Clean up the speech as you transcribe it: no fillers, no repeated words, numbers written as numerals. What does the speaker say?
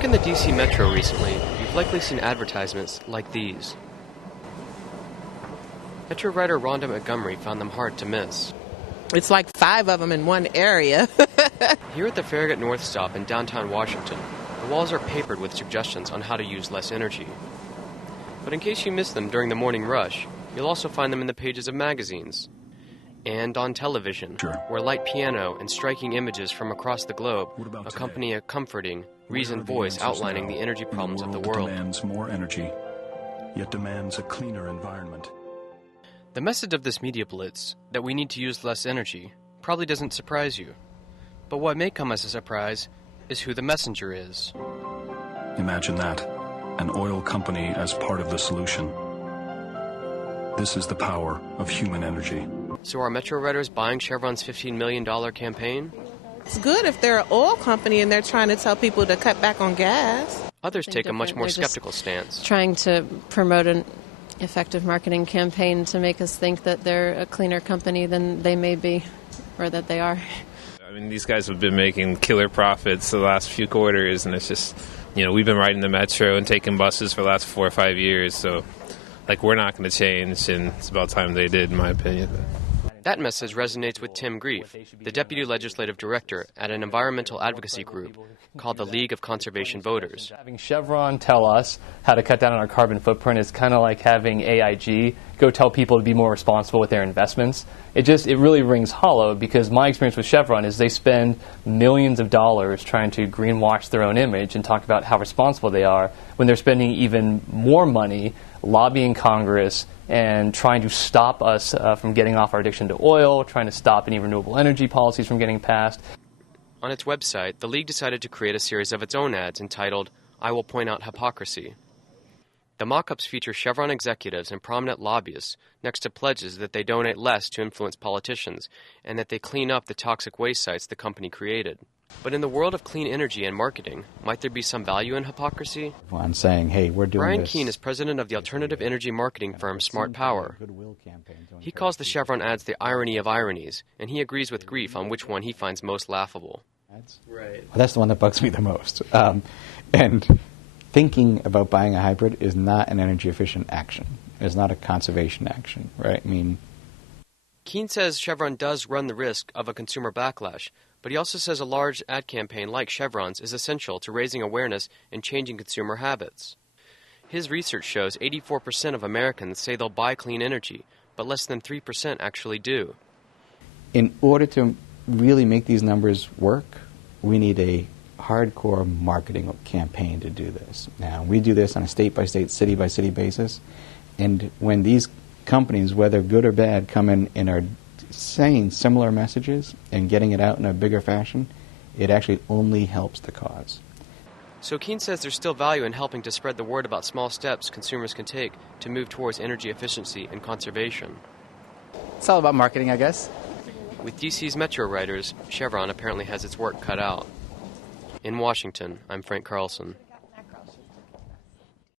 taken the DC Metro recently, you've likely seen advertisements like these. Metro writer Rhonda Montgomery found them hard to miss. It's like 5 of them in one area. Here at the Farragut North stop in downtown Washington, the walls are papered with suggestions on how to use less energy. But in case you missed them during the morning rush, you'll also find them in the pages of magazines. And on television, where light piano and striking images from across the globe accompany a comforting, reasoned voice outlining the energy problems of the world. Demands more energy, yet demands a cleaner environment. The message of this media blitz, that we need to use less energy, probably doesn't surprise you. But what may come as a surprise is who the messenger is. Imagine that, an oil company as part of the solution. This is the power of human energy. So are Metro writers buying Chevron's $15 million campaign? It's good if they're an oil company and they're trying to tell people to cut back on gas. Others take a much more skeptical stance. Trying to promote an effective marketing campaign to make us think that they're a cleaner company than they may be, or that they are. I mean, these guys have been making killer profits the last few quarters, and it's just, we've been riding the Metro and taking buses for the last 4 or 5 years, so, we're not going to change, and it's about time they did, in my opinion. That message resonates with Tim Greeff, the Deputy Legislative Director at an environmental advocacy group called the League of Conservation Voters. Having Chevron tell us how to cut down on our carbon footprint is kind of like having AIG go tell people to be more responsible with their investments. It really rings hollow, because my experience with Chevron is they spend millions of dollars trying to greenwash their own image and talk about how responsible they are, when they're spending even more money lobbying Congress and trying to stop us from getting off our addiction to oil, trying to stop any renewable energy policies from getting passed. On its website, the League decided to create a series of its own ads entitled, "I Will Point Out Hypocrisy." The mock-ups feature Chevron executives and prominent lobbyists next to pledges that they donate less to influence politicians and that they clean up the toxic waste sites the company created. But in the world of clean energy and marketing, might there be some value in hypocrisy? On saying, hey, we're doing Brian this. Keane is president of the alternative energy marketing firm Smart Power. He calls the Chevron ads the irony of ironies, and he agrees with Greeff on which one he finds most laughable. Right. Well, that's the one that bugs me the most. And thinking about buying a hybrid is not an energy-efficient action. It's not a conservation action, right? Keane says Chevron does run the risk of a consumer backlash, but he also says a large ad campaign like Chevron's is essential to raising awareness and changing consumer habits. His research shows 84% of Americans say they'll buy clean energy, but less than 3% actually do. In order to really make these numbers work, we need a hardcore marketing campaign to do this. Now, we do this on a state-by-state, city-by-city basis, and when these companies, whether good or bad, come in and are saying similar messages and getting it out in a bigger fashion, it actually only helps the cause. So Keane says there's still value in helping to spread the word about small steps consumers can take to move towards energy efficiency and conservation. It's all about marketing, I guess. With DC's Metro writers, Chevron apparently has its work cut out. In Washington, I'm Frank Carlson.